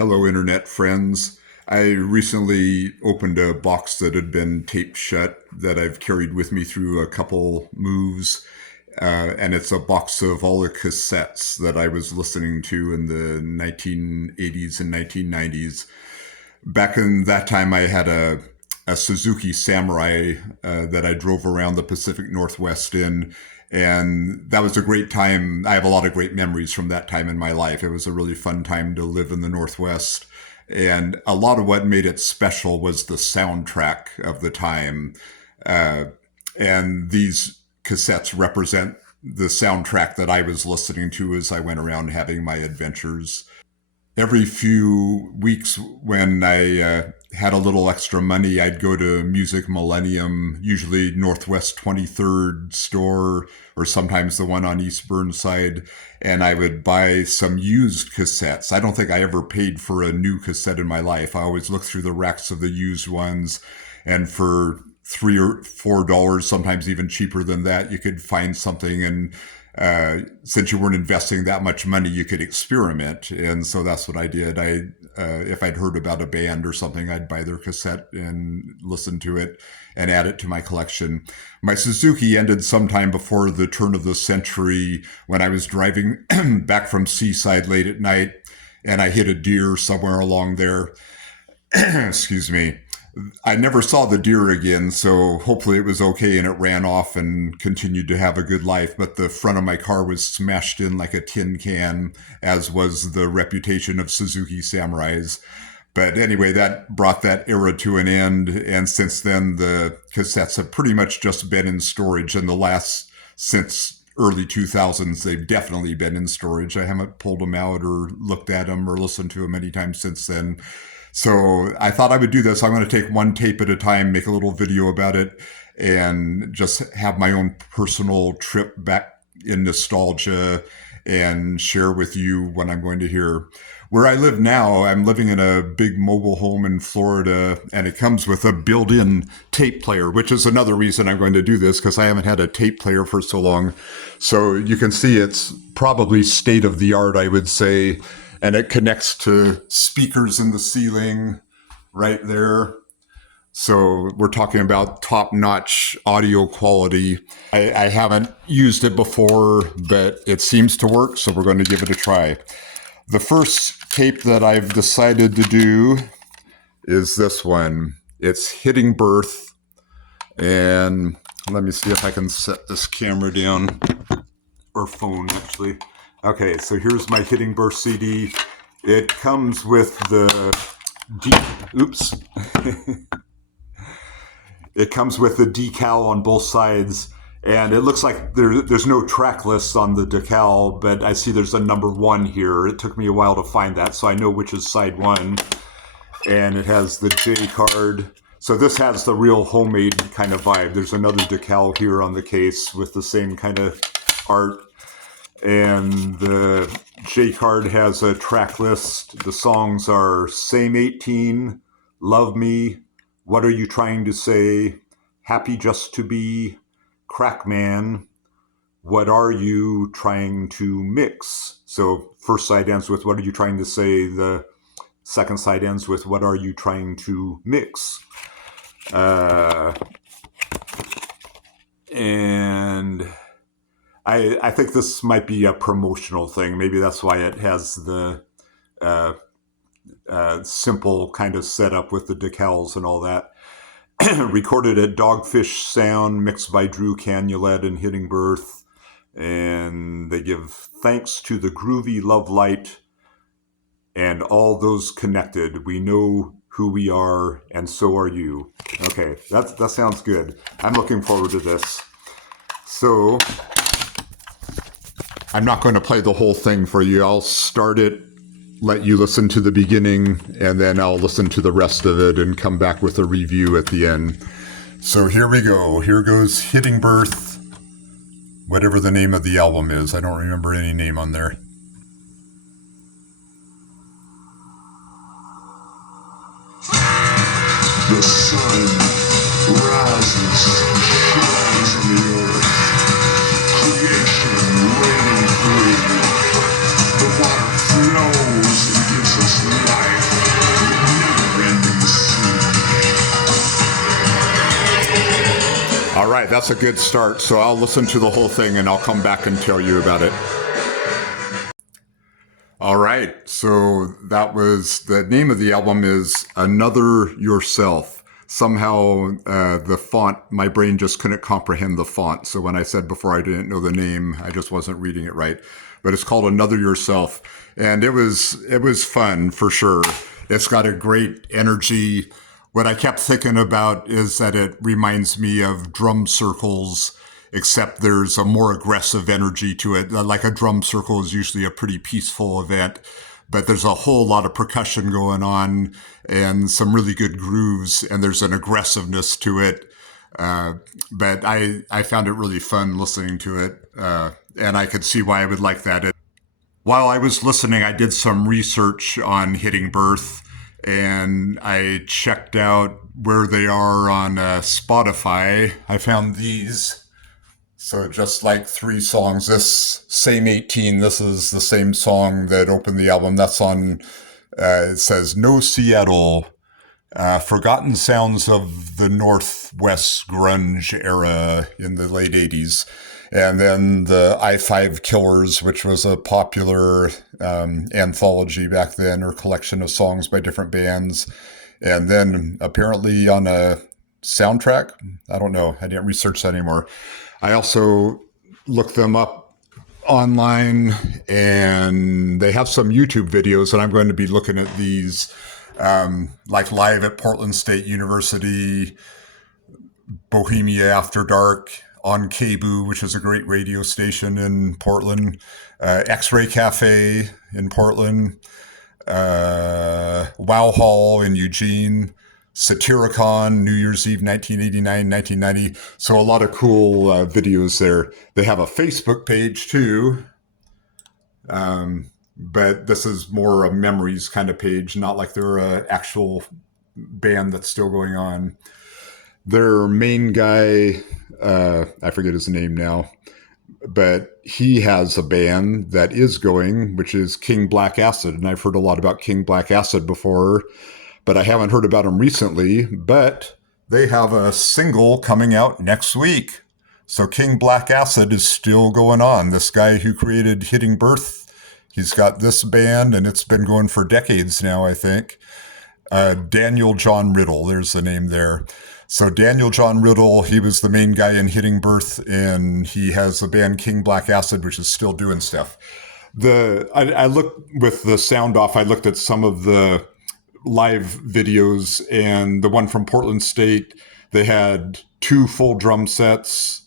Hello, internet friends. I recently opened a box that had been taped shut that I've carried with me through a couple moves. And it's a box of all the cassettes that I was listening to in the 1980s and 1990s. Back in that time, I had a Suzuki Samurai that I drove around the Pacific Northwest in. And that was a great time. I have a lot of great memories from that time in my life. It was a really fun time to live in the Northwest. And a lot of what made it special was the soundtrack of the time. Uh, and these cassettes represent the soundtrack that I was listening to as I went around having my adventures. Every few weeks when I had a little extra money, I'd go to Music Millennium, usually Northwest 23rd store, or sometimes the one on East Burnside, and I would buy some used cassettes. I don't think I ever paid for a new cassette in my life. I always looked through the racks of the used ones, and for $3 or $4, sometimes even cheaper than that, you could find something. And since you weren't investing that much money, you could experiment. And so that's what I did. If I'd heard about a band or something, I'd buy their cassette and listen to it and add it to my collection. My Suzuki ended sometime before the turn of the century when I was driving back from Seaside late at night and I hit a deer somewhere along there. Excuse me. I never saw the deer again, so hopefully it was okay and it ran off and continued to have a good life. But the front of my car was smashed in like a tin can, as was the reputation of Suzuki Samurais. But anyway, that brought that era to an end. And since then, the cassettes have pretty much just been in storage. And since early 2000s, they've definitely been in storage. I haven't pulled them out or looked at them or listened to them any time since then. So I thought I would do this. I'm going to take one tape at a time, make a little video about it, and just have my own personal trip back in nostalgia and share with you what I'm going to hear. Where I live now, I'm living in a big mobile home in Florida, and it comes with a built-in tape player, which is another reason I'm going to do this, because I haven't had a tape player for so long. So you can see it's probably state of the art, I would say. And it connects to speakers in the ceiling right there. So we're talking about top-notch audio quality. I haven't used it before, but it seems to work, so we're going to give it a try. The first tape that I've decided to do is this one. It's Hitting Birth. And let me see if I can set this camera down, or phone actually. Okay, so here's my Hitting Birth CD. It comes with the it comes with the decal on both sides, and it looks like there's no track lists on the decal, but I see there's a number 1 here. It took me a while to find that, so I know which is side 1. And it has the J card. So this has the real homemade kind of vibe. There's another decal here on the case with the same kind of art. And the J card has a track list. The songs are Same 18, Love Me, What Are You Trying to Say, Happy Just to Be, Crack Man, What Are You Trying to Mix? So first side ends with What Are You Trying to Say? The second side ends with What Are You Trying to Mix? And I think this might be a promotional thing. Maybe that's why it has the simple kind of setup with the decals and all that. Recorded at Dogfish Sound, mixed by Drew Canulet and Hitting Birth. And they give thanks to the groovy love light and all those connected. We know who we are, and so are you. Okay, that sounds good. I'm looking forward to this. So I'm not going to play the whole thing for you. I'll start it, let you listen to the beginning, and then I'll listen to the rest of it and come back with a review at the end. So here we go. Here goes Hitting Birth, whatever the name of the album is. I don't remember any name on there. The sun rises and shines on the earth. Creation reigning free. The water flows and gives us life. All right, that's a good start. So I'll listen to the whole thing and I'll come back and tell you about it. All right, so that was the name of the album is Another Yourself. Somehow the font, my brain just couldn't comprehend the font. So when I said before I didn't know the name, I just wasn't reading it right. But it's called Another Yourself. And it was fun for sure. It's got a great energy. What I kept thinking about is that it reminds me of drum circles, except there's a more aggressive energy to it. Like a drum circle is usually a pretty peaceful event, but there's a whole lot of percussion going on and some really good grooves, and there's an aggressiveness to it. But I found it really fun listening to it, and I could see why I would like that. While I was listening, I did some research on Hitting Birth, and I checked out where they are on Spotify. I found these. So just like 3 songs, this same 18, this is the same song that opened the album. That's on, it says No Seattle, Forgotten Sounds of the Northwest Grunge Era in the late 80s. And then the I-5 Killers, which was a popular anthology back then, or collection of songs by different bands. And then apparently on a soundtrack, I don't know, I didn't research that anymore. I also looked them up online, and they have some YouTube videos, and I'm going to be looking at these, like live at Portland State University, Bohemia After Dark, on KBOO, which is a great radio station in Portland, X-Ray Cafe in Portland, Wow Hall in Eugene, Satyricon, New Year's Eve, 1989, 1990. So a lot of cool videos there. They have a Facebook page too, but this is more a memories kind of page, not like they're an actual band that's still going on. Their main guy, I forget his name now, but he has a band that is going, which is King Black Acid. And I've heard a lot about King Black Acid before, but I haven't heard about them recently. But they have a single coming out next week. So King Black Acid is still going on. This guy who created Hitting Birth, he's got this band, and it's been going for decades now, I think. Daniel John Riddle, there's the name there. So Daniel John Riddle, he was the main guy in Hitting Birth, and he has the band King Black Acid, which is still doing stuff. I looked with the sound off, I looked at some of the live videos, and the one from Portland State, they had 2 full drum sets,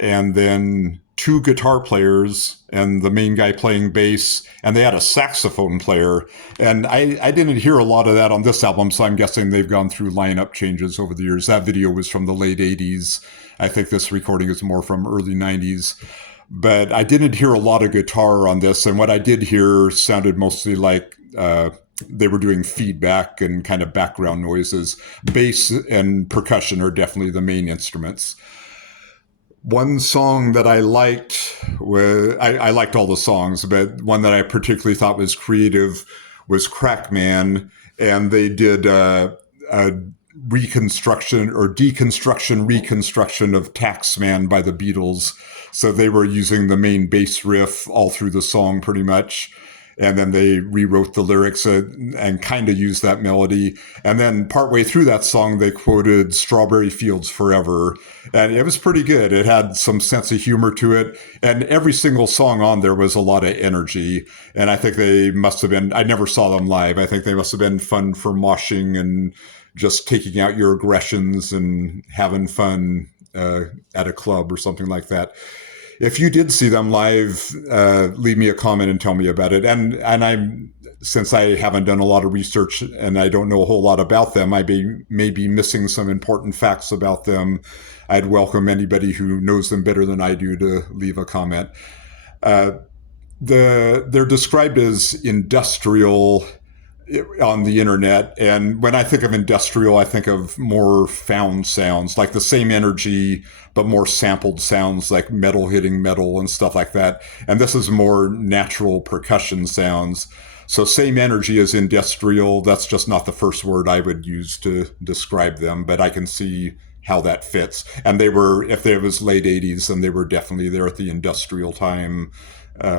and then 2 guitar players, and the main guy playing bass, and they had a saxophone player. And I didn't hear a lot of that on this album, so I'm guessing they've gone through lineup changes over the years. That video was from the late 80s. I think this recording is more from early 90s. But I didn't hear a lot of guitar on this, and what I did hear sounded mostly like they were doing feedback and kind of background noises. Bass and percussion are definitely the main instruments. One song that I liked I liked all the songs, but one that I particularly thought was creative was Crackman, and they did a reconstruction of Taxman by the Beatles. So they were using the main bass riff all through the song pretty much. And then they rewrote the lyrics and kind of used that melody. And then partway through that song, they quoted Strawberry Fields Forever. And it was pretty good. It had some sense of humor to it. And every single song on there was a lot of energy. And I think they must have been, I never saw them live. I think they must have been fun for moshing and just taking out your aggressions and having fun at a club or something like that. If you did see them live, leave me a comment and tell me about it. And since I haven't done a lot of research and I don't know a whole lot about them, I may be missing some important facts about them. I'd welcome anybody who knows them better than I do to leave a comment. They're described as industrial on the internet. And when I think of industrial, I think of more found sounds, like the same energy, but more sampled sounds like metal hitting metal and stuff like that. And this is more natural percussion sounds. So same energy as industrial. That's just not the first word I would use to describe them, but I can see how that fits. And they were, if it was late 80s, then they were definitely there at the industrial time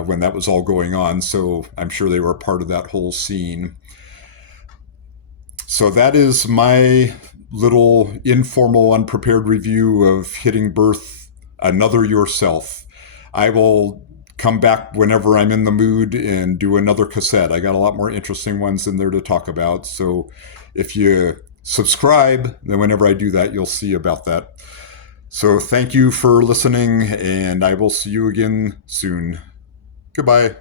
when that was all going on. So I'm sure they were part of that whole scene. So that is my little informal, unprepared review of Hitting Birth, Another Yourself. I will come back whenever I'm in the mood and do another cassette. I got a lot more interesting ones in there to talk about. So if you subscribe, then whenever I do that, you'll see about that. So thank you for listening, and I will see you again soon. Goodbye.